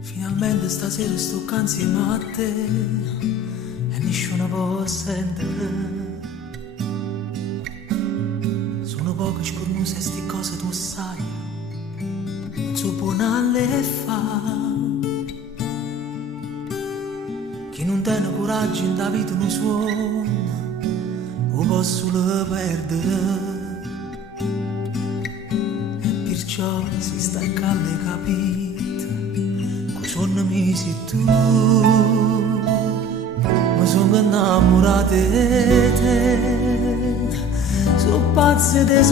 Finalmente stasera sto qua insieme a te e nessuno può sentire. Sono poche scornuse e sti cose tu sai, non so buonale fa. Chi non tiene coraggio in da vita non suona, lo posso perdere. E perciò si sta a calle capito, che sono mesi tu. Mi sono innamorato di te, so pazze te.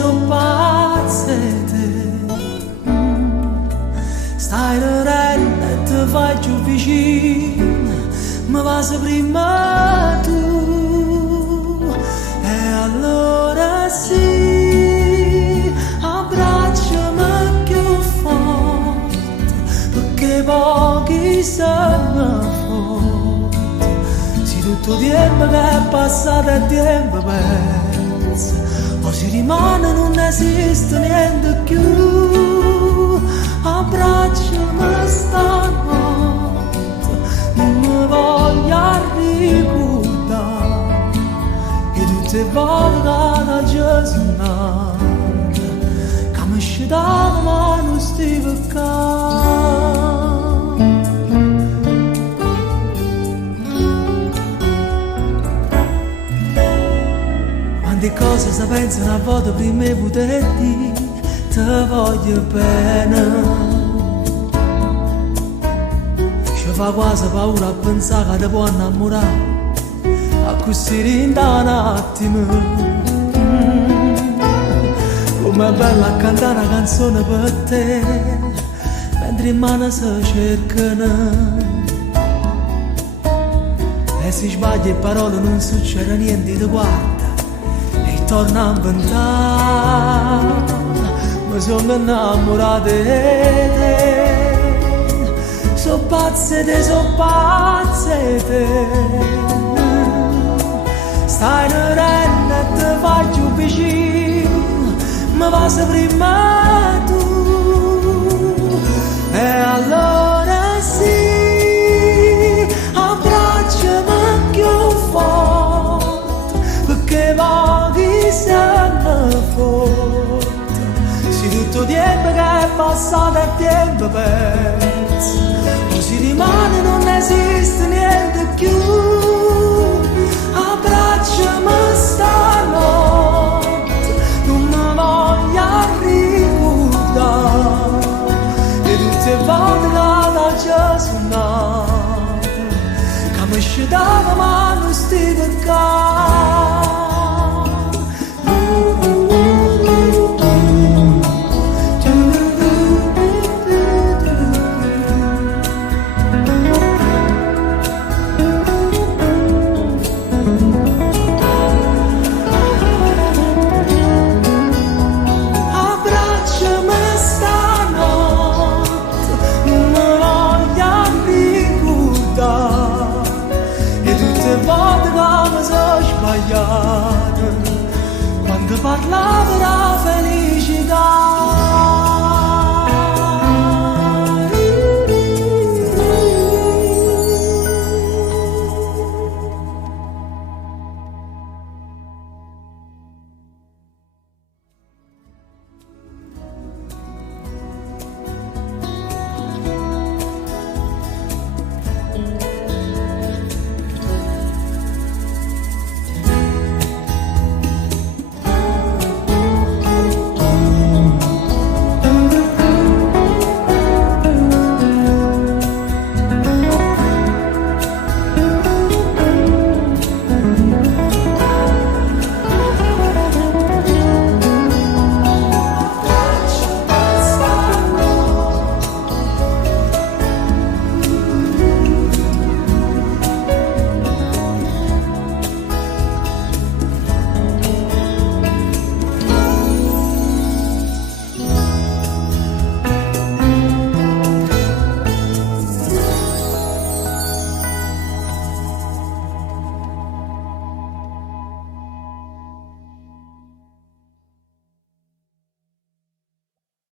Stai ridendo e ti fai più vicino, ma va prima tu. E allora sì, abbracciami più forte, perché pochi sanno forte. Se tutto tempo che è passato è tempo perso, o si rimane non esiste niente più. Abbracciami stanotte, non mi voglio ricordare e tutte le volte che la giornata che mi esce dalla mano sti peccati. Quante cose si pensano a volte prima di poter dire ti voglio bene. Ci fa quasi paura a pensare che ti può innamorare, a così in un attimo. Com'è bella a cantare una canzone per te, mentre in mano si cercano. E se sbagli e parole non succede niente, ti guarda e torna a inventare. Mi sono innamorato di te, so pazze te. Stai ridendo e ti fai più vicino, ma va prima tu. E allora sì, abbracciami più forte, perché pochi sanno forte. Tutto tempo che è passato è tempo perso, non si rimane, non esiste niente più. Abbracciami stanotte, non mi voglio ricordare e tutte le volte che la giornata che mi esce dalla mano sti peccati. Quando parlava la felicità.